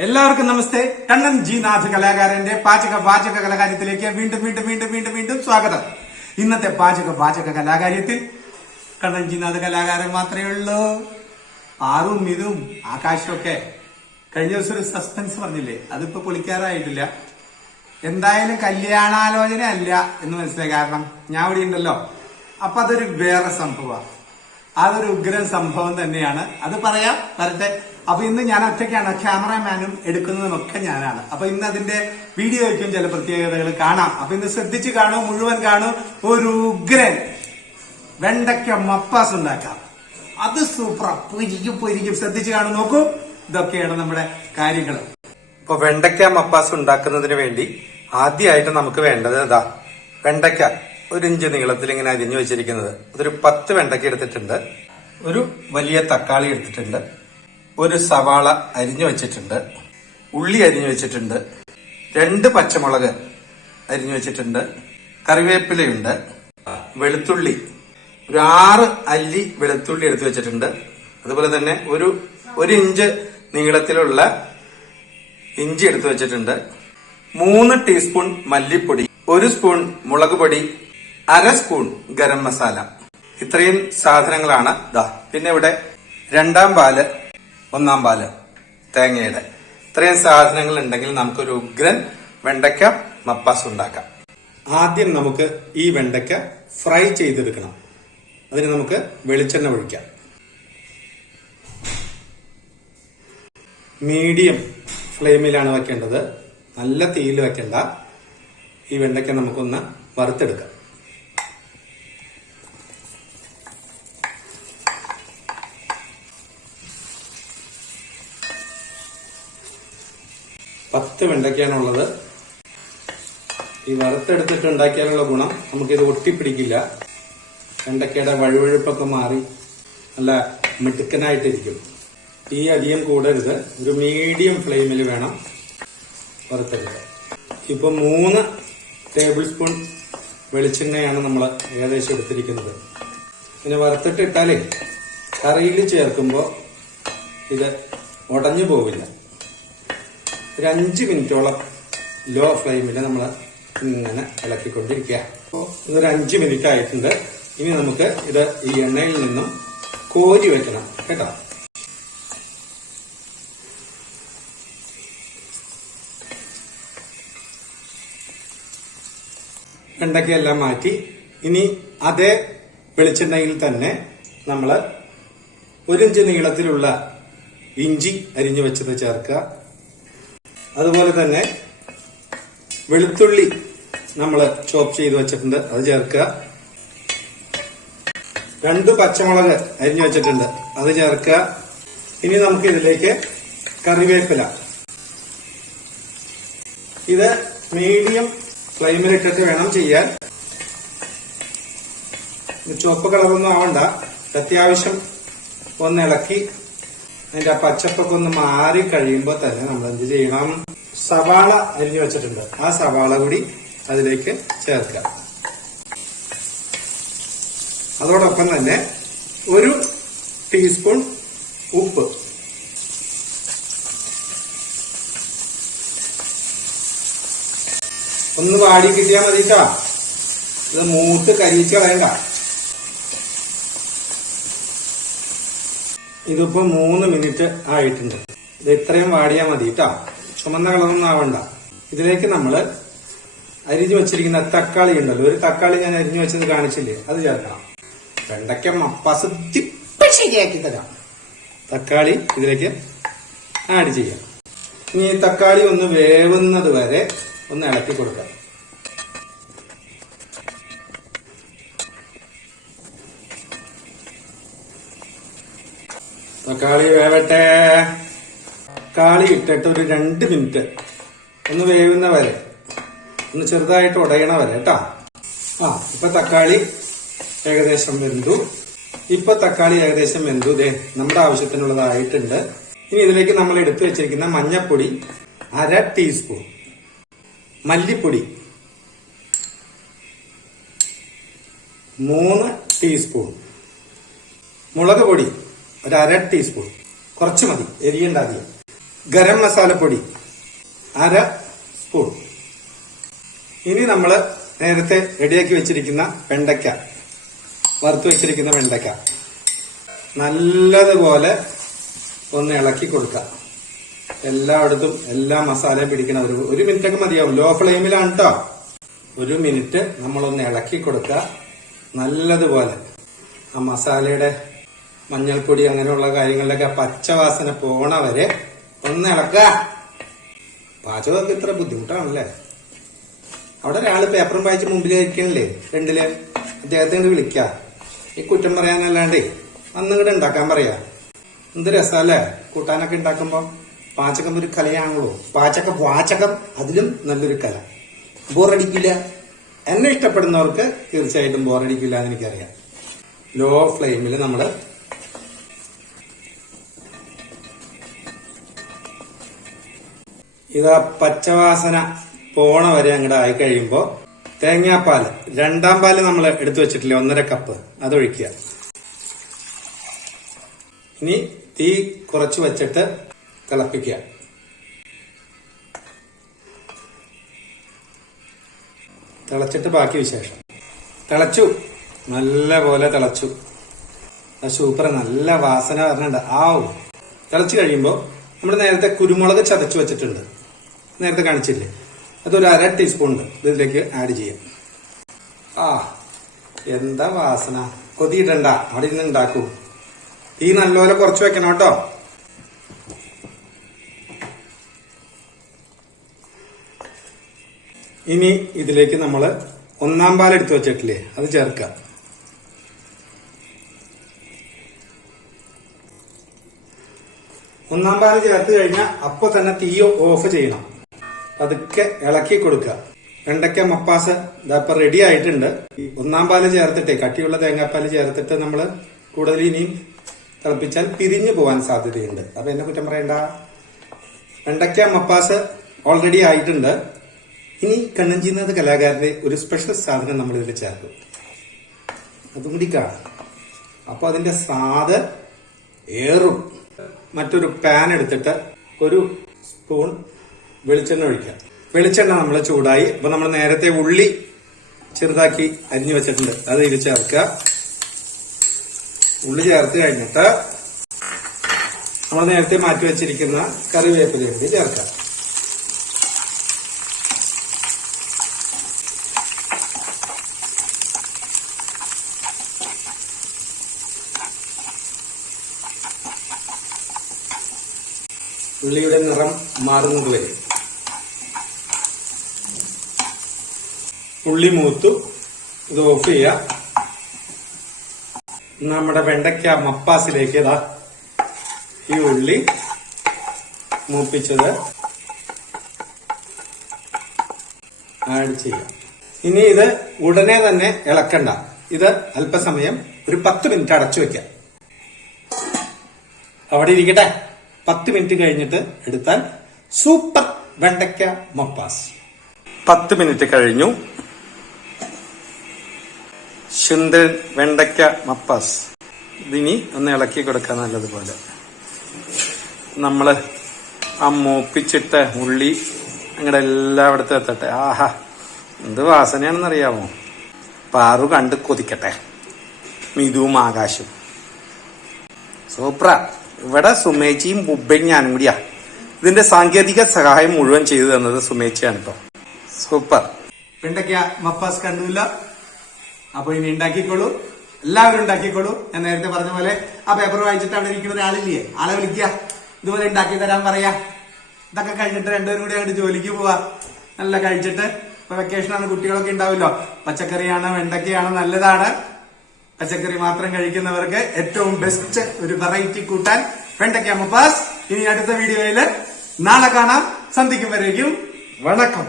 എല്ലാവർക്കും നമസ്തേ. കണ്ണൻ ജി നാഥ് കലാകാരന്റെ പാചക പാചക കലാകാര്യത്തിലേക്ക് വീണ്ടും വീണ്ടും വീണ്ടും വീണ്ടും വീണ്ടും സ്വാഗതം. ഇന്നത്തെ പാചക പാചക കലാകാര്യത്തിൽ കണ്ണൻ ജി നാഥ് കലാകാരൻ മാത്രമേ ഉള്ളൂ. ആറും ഇതും ആകാശമൊക്കെ. കഴിഞ്ഞ ദിവസം ഒരു സസ്പെൻസ് പറഞ്ഞില്ലേ? അതിപ്പോ പൊളിക്കാറായിട്ടില്ല. എന്തായാലും കല്യാണാലോചന അല്ല എന്ന് മനസ്സിലായി. കാരണം ഞാൻ ഇവിടെ ഉണ്ടല്ലോ. അപ്പൊ അതൊരു വേറെ സംഭവമാണ്. അതൊരു ഉഗ്രൻ സംഭവം തന്നെയാണ്. അത് പറയാം വരട്ടെ. അപ്പൊ ഇന്ന് ഞാൻ ഒറ്റയ്ക്കാണ്. ക്യാമറാമാനും എടുക്കുന്നതും ഒക്കെ ഞാനാണ്. അപ്പൊ ഇന്ന് അതിന്റെ വീഡിയോയ്ക്കും ചില പ്രത്യേകതകൾ കാണാം. അപ്പൊ ഇന്ന് ശ്രദ്ധിച്ചു കാണൂ മുഴുവൻ കാണൂ. ഒരു ഉഗ്രൻ വെണ്ടയ്ക്ക മപ്പാസ് ഉണ്ടാക്കാം. അത് സൂപ്പർ പൊരിക്കും പൊരിക്കും ശ്രദ്ധിച്ചു കാണും നോക്കൂ. ഇതൊക്കെയാണ് നമ്മുടെ കാര്യങ്ങൾ. ഇപ്പൊ വെണ്ടയ്ക്ക മപ്പാസ് ഉണ്ടാക്കുന്നതിന് വേണ്ടി ആദ്യമായിട്ട് നമുക്ക് വേണ്ടത് ഇതാ വെണ്ടയ്ക്ക. ഒരു ഇഞ്ച് നീളത്തിൽ ഇങ്ങനെ അരിഞ്ഞു വെച്ചിരിക്കുന്നത്. അതൊരു പത്ത് വെണ്ടയ്ക്ക എടുത്തിട്ടുണ്ട്. ഒരു വലിയ തക്കാളി എടുത്തിട്ടുണ്ട്. ഒരു സവാള അരിഞ്ഞു വെച്ചിട്ടുണ്ട്. ഉള്ളി അരിഞ്ഞു വെച്ചിട്ടുണ്ട്. രണ്ട് പച്ചമുളക് അരിഞ്ഞു വെച്ചിട്ടുണ്ട്. കറിവേപ്പിലയുണ്ട്. വെളുത്തുള്ളി. ഒരു ആറ് അല്ലി വെളുത്തുള്ളി എടുത്തു വെച്ചിട്ടുണ്ട്. അതുപോലെ തന്നെ ഒരു ഒരു ഇഞ്ച് നീളത്തിലുള്ള ഇഞ്ചി എടുത്തു വെച്ചിട്ടുണ്ട്. മൂന്ന് ടീസ്പൂൺ മല്ലിപ്പൊടി. ഒരു സ്പൂൺ മുളക് പൊടി. അര സ്പൂൺ ഗരം മസാല. ഇത്രയും സാധനങ്ങളാണ് ദാ. പിന്നെ ഇവിടെ രണ്ടാം പാൽ ഒന്നാം പാൽ തേങ്ങയുടെ. ഇത്രയും സാധനങ്ങൾ ഉണ്ടെങ്കിൽ നമുക്കൊരു ഉഗ്രൻ വെണ്ടയ്ക്ക മപ്പാസ് ഉണ്ടാക്കാം. ആദ്യം നമുക്ക് ഈ വെണ്ടയ്ക്ക ഫ്രൈ ചെയ്തെടുക്കണം. അതിന് നമുക്ക് വെളിച്ചെണ്ണ ഒഴിക്കാം. മീഡിയം ഫ്ലെയിമിലാണ് വെക്കേണ്ടത്. നല്ല തീയിൽ വെക്കേണ്ട. ഈ വെണ്ടയ്ക്ക നമുക്കൊന്ന് വറുത്തെടുക്കാം. പത്ത് വെണ്ടയ്ക്കാണുള്ളത് ഈ വറുത്തെടുത്തിട്ട് ഉണ്ടാക്കിയാലുള്ള ഗുണം നമുക്കിത് ഒട്ടിപ്പിടിക്കില്ല. വെണ്ടയ്ക്കയുടെ വഴുവഴുപ്പൊക്കെ മാറി നല്ല മിടുക്കനായിട്ടിരിക്കും. തീ അധികം കൂടരുത്. ഒരു മീഡിയം ഫ്ലെയിമിൽ വേണം വറുത്തെടുക്കാൻ. ഇപ്പം മൂന്ന് ടേബിൾ സ്പൂൺ വെളിച്ചെണ്ണയാണ് നമ്മൾ ഏകദേശം എടുത്തിരിക്കുന്നത്. പിന്നെ വറുത്തിട്ട് ഇട്ടാലേ കറിയിൽ ചേർക്കുമ്പോൾ ഇത് ഉടഞ്ഞു പോവില്ല. ഒരു അഞ്ച് മിനിറ്റോളം ലോ ഫ്ലെയിമിൽ നമ്മൾ ഇങ്ങനെ ഇളക്കിക്കൊണ്ടിരിക്കുക. അപ്പോൾ ഇതൊരു അഞ്ച് മിനിറ്റ് ആയിട്ടുണ്ട് ഇനി നമുക്ക് ഇത് ഈ എണ്ണയിൽ നിന്നും കോരി വെക്കണം. കേട്ടോ? എണ്ണക്കെല്ലാം മാറ്റി. ഇനി അതേ വെളിച്ചെണ്ണയിൽ തന്നെ നമ്മൾ ഒരു ഇഞ്ച് നീളത്തിലുള്ള ഇഞ്ചി അരിഞ്ഞു വെച്ചത് ചേർക്കുക. അതുപോലെ തന്നെ വെളുത്തുള്ളി നമ്മൾ ചോപ്പ് ചെയ്ത് വെച്ചിട്ടുണ്ട്. അത് ചേർക്കുക. രണ്ട് പച്ചമുളക് അരിഞ്ഞു വെച്ചിട്ടുണ്ട്. അത് ചേർക്കുക. ഇനി നമുക്ക് ഇതിലേക്ക് കറിവേപ്പില. ഇത് മീഡിയം ഫ്ലെയിമിലിട്ടിട്ട് വേണം ചെയ്യാൻ. ചുവപ്പ് കളറൊന്നും ആവണ്ട. അത്യാവശ്യം ഒന്ന് ഇളക്കി അതിന്റെ ആ പച്ചപ്പൊക്കെ ഒന്ന് മാറി കഴിയുമ്പോൾ തന്നെ നമ്മൾ എന്ത് ചെയ്യണം? സവാള അരിഞ്ഞു വെച്ചിട്ടുണ്ട്. ആ സവാള കൂടി അതിലേക്ക് ചേർക്കുക. അതോടൊപ്പം തന്നെ ഒരു ടീസ്പൂൺ ഉപ്പ്. ഒന്ന് വാടി കിട്ടിയാൽ മതിട്ടാ. ഇത് മൂത്ത് കരിയിച്ച് കളയണ്ട. ഇതിപ്പോ മൂന്ന് മിനിറ്റ് ആയിട്ടുണ്ട്. ഇത് ഇത്രയും വാടിയാൽ മതി കേട്ടോ ചുമന്ന കളറൊന്നും ആവണ്ട. ഇതിലേക്ക് നമ്മൾ അരിഞ്ഞു വെച്ചിരിക്കുന്ന തക്കാളി ഉണ്ടല്ലോ. ഒരു തക്കാളി ഞാൻ അരിഞ്ഞു വെച്ചത് കാണിച്ചില്ലേ? അത് ചേർക്കണം. വെണ്ടയ്ക്ക മപ്പാസ് ശരിയാക്കി തരാം. തക്കാളി ഇതിലേക്ക് ആഡ് ചെയ്യാം. ഇനി തക്കാളി ഒന്ന് വേവുന്നത് വരെ ഒന്ന് ഇളക്കി കൊടുക്കാം. തക്കാളി വേവട്ടെ. തക്കാളി ഇട്ടിട്ട് ഒരു രണ്ട് മിനിറ്റ് ഒന്ന് വേവുന്ന വരെ. ഒന്ന് ചെറുതായിട്ട് ഉടയണ വരെ കേട്ടാ? ആ ഇപ്പൊ തക്കാളി ഏകദേശം വെന്തു. ഇപ്പൊ തക്കാളി ഏകദേശം വെന്തു. ദേ നമ്മുടെ ആവശ്യത്തിനുള്ളതായിട്ടുണ്ട്. ഇനി ഇതിലേക്ക് നമ്മൾ എടുത്തു വെച്ചിരിക്കുന്ന മഞ്ഞപ്പൊടി അര ടീസ്പൂൺ മല്ലിപ്പൊടി മൂന്ന് ടീസ്പൂൺ മുളക് പൊടി ഒരു അര ടീസ്പൂൺ കുറച്ച് മതി. എരിയണ്ട അധികം ഗരം മസാലപ്പൊടി അര സ്പൂൺ ഇനി നമ്മൾ നേരത്തെ റെഡിയാക്കി വെച്ചിരിക്കുന്ന വെണ്ടയ്ക്ക. വറുത്ത് വെച്ചിരിക്കുന്ന വെണ്ടയ്ക്ക. നല്ലതുപോലെ ഒന്ന് ഇളക്കി കൊടുക്കുക. എല്ലായിടത്തും എല്ലാ മസാലയും പിടിക്കണം. ഒരു ഒരു മിനിറ്റ് ഒക്കെ മതിയാവും. ലോ ഫ്ലെയിമിലാണ് കേട്ടോ ഒരു മിനിറ്റ് നമ്മളൊന്ന് ഇളക്കി കൊടുക്കുക. നല്ലതുപോലെ. ആ മസാലയുടെ മഞ്ഞൾപ്പൊടി അങ്ങനെയുള്ള കാര്യങ്ങളിലൊക്കെ പച്ചവാസന പോണ വരെ ഒന്ന് ഇളക്കുക. പാചകമൊക്കെ ഇത്ര ബുദ്ധിമുട്ടാണല്ലേ? അവിടെ ഒരാൾ പേപ്പറും വായിച്ച് മുമ്പിലിരിക്കണില്ലേ? രണ്ടിൽ അദ്ദേഹത്തെ ഇങ്ങോട്ട് വിളിക്ക. ഈ കുറ്റം പറയാനല്ലാണ്ടേ അന്ന് ഇങ്ങോട്ട് ഉണ്ടാക്കാൻ പറയാ. എന്ത് രസമല്ലേ കൂട്ടാനൊക്കെ ഉണ്ടാക്കുമ്പോ പാചകം ഒരു കലയാണല്ലോ. പാചകം വാചകം അതിലും നല്ലൊരു കല. ബോറടിക്കില്ല എന്നെ ഇഷ്ടപ്പെടുന്നവർക്ക് തീർച്ചയായിട്ടും ബോറടിക്കില്ല എന്ന് എനിക്കറിയാം. ലോ ഫ്ലെയിമിൽ നമ്മൾ ഇതാ പച്ചവാസന പോണ വരെ അങ്ങോട്ട് ആയി കഴിയുമ്പോൾ തേങ്ങാപ്പാൽ രണ്ടാം പാൽ നമ്മൾ എടുത്തു വെച്ചിട്ടില്ലേ ഒന്നര കപ്പ് അതൊഴിക്കുക. ഇനി തീ കുറച്ച് വെച്ചിട്ട് തിളപ്പിക്കുക. തിളച്ചിട്ട് ബാക്കി വിശേഷം. തിളച്ചു. നല്ല പോലെ തിളച്ചു സൂപ്പർ നല്ല വാസന വരണുണ്ട്. ആവും. തിളച്ചു കഴിയുമ്പോൾ നമ്മൾ നേരത്തെ കുരുമുളക് ചതച്ചു വെച്ചിട്ടുണ്ട്. നേരത്തെ കാണിച്ചില്ലേ? അതൊരു അര ടീസ്പൂൺ ഉണ്ട്. ഇത് ഇതിലേക്ക് ആഡ് ചെയ്യാം. ആ എന്താ വാസന? കൊതിയിടണ്ട. അവിടെ ഇരുന്ന് ഉണ്ടാക്കൂ. തീ നല്ലപോലെ കുറച്ച് വെക്കണം കേട്ടോ. ഇനി ഇതിലേക്ക് നമ്മൾ ഒന്നാം പാൽ എടുത്തു വെച്ചിട്ടില്ലേ? അത് ചേർക്കാം ഒന്നാം പാൽ ചേർത്ത് കഴിഞ്ഞാൽ അപ്പൊ തന്നെ തീ ഓഫ് ചെയ്യണം. പതുക്കെ ഇളക്കി കൊടുക്കുക. വെണ്ടയ്ക്ക മപ്പാസ് ഇതപ്പം റെഡി ആയിട്ടുണ്ട്. ഒന്നാം പാൽ ചേർത്തിട്ട് കട്ടിയുള്ള തേങ്ങാപ്പാൽ ചേർത്തിട്ട് നമ്മൾ കൂടുതൽ ഇനിയും തിളപ്പിച്ചാൽ പിരിഞ്ഞു പോകാൻ സാധ്യതയുണ്ട്. അപ്പൊ എന്നെ കുറ്റം പറയണ്ട. വെണ്ടയ്ക്ക മപ്പാസ് ഓൾറെഡി ആയിട്ടുണ്ട്. ഇനി കണ്ണഞ്ചിന്നത് കലാകാരന്റെ ഒരു സ്പെഷ്യൽ സാധനം നമ്മൾ ഇതിൽ ചേർക്കും. അതും കൂടി കാണാം. അപ്പൊ അതിന്റെ സ്വാദ് ഏറും. മറ്റൊരു പാൻ എടുത്തിട്ട് ഒരു സ്പൂൺ വെളിച്ചെണ്ണ ഒഴിക്കാം. വെളിച്ചെണ്ണ നമ്മൾ ചൂടായി അപ്പൊ നമ്മൾ നേരത്തെ ഉള്ളി ചെറുതാക്കി അരിഞ്ഞു വെച്ചിട്ടുണ്ട്. അത് ഇതിൽ ചേർക്കുക. ഉള്ളി ചേർത്ത് കഴിഞ്ഞിട്ട് നമ്മൾ നേരത്തെ മാറ്റി വെച്ചിരിക്കുന്ന കറിവേപ്പില കൂടി ചേർക്കാം. ഉള്ളിയുടെ നിറം മാറുന്നത് വരെ. ഉള്ളി മൂത്തു ഇത് ഓഫ് ചെയ്യുക നമ്മുടെ വെണ്ടയ്ക്ക മപ്പാസിലേക്ക് ഇതാ ഈ ഉള്ളി മൂപ്പിച്ചത് ആഡ് ചെയ്യാം. ഇനി ഇത് ഉടനെ തന്നെ ഇളക്കണ്ട. ഇത് അല്പസമയം ഒരു പത്ത് മിനിറ്റ് അടച്ചു വെക്കാം. അവിടെ ഇരിക്കട്ടെ. പത്ത് മിനിറ്റ് കഴിഞ്ഞിട്ട് എടുത്താൽ സൂപ്പർ വെണ്ടയ്ക്ക മപ്പാസ്. പത്ത് മിനിറ്റ് കഴിഞ്ഞു. സുന്ദരൻ വെണ്ടയ്ക്ക മപ്പാസ്. ഇതിനി ഒന്ന് ഇളക്കി കൊടുക്കാൻ നല്ലതുപോലെ. നമ്മൾ ആ മൂപ്പിച്ചിട്ട ഉള്ളി അങ്ങടെ എല്ലായിടത്തും എത്തട്ടെ. ആഹാ എന്ത് വാസനയാണെന്നറിയാമോ? പാറു കണ്ട് കൊതിക്കട്ടെ. മിതുവും ആകാശും. സൂപ്ര ഇവിടെ സുമേച്ചിയും ബുബയും ഞാനും കൂടിയാ. ഇതിന്റെ സാങ്കേതിക സഹായം മുഴുവൻ ചെയ്തു തന്നത് സുമേച്ചിയാണ് കേട്ടോ സൂപ്പർ. വെണ്ടയ്ക്ക മപ്പാസ് കണ്ടില്ല അപ്പൊ ഇനി ഉണ്ടാക്കിക്കോളൂ. എല്ലാവരും ഉണ്ടാക്കിക്കോളൂ. ഞാൻ നേരത്തെ പറഞ്ഞ പോലെ ആ പേപ്പർ വായിച്ചിട്ട് അവിടെ ഇരിക്കുന്ന ഒരാളില്ലേ? ആളെ വിളിക്കുക ഇതുപോലെ ഉണ്ടാക്കി തരാൻ പറയാ. ഇതൊക്കെ കഴിഞ്ഞിട്ട് രണ്ടുപേരും കൂടി അങ്ങോട്ട് ജോലിക്ക് പോവാ. നല്ല കഴിച്ചിട്ട്. ഇപ്പൊ വെക്കേഷനാണ് കുട്ടികളൊക്കെ ഉണ്ടാവില്ലോ പച്ചക്കറിയാണ് വെണ്ടക്കയാണ് നല്ലതാണ്. പച്ചക്കറി മാത്രം കഴിക്കുന്നവർക്ക് ഏറ്റവും ബെസ്റ്റ് ഒരു വെറൈറ്റി കൂട്ടാൻ വെണ്ടയ്ക്ക ഇനി അടുത്ത വീഡിയോയിൽ നാളെ കാണാം. സന്ധിക്കും വരേക്കും. വണക്കം.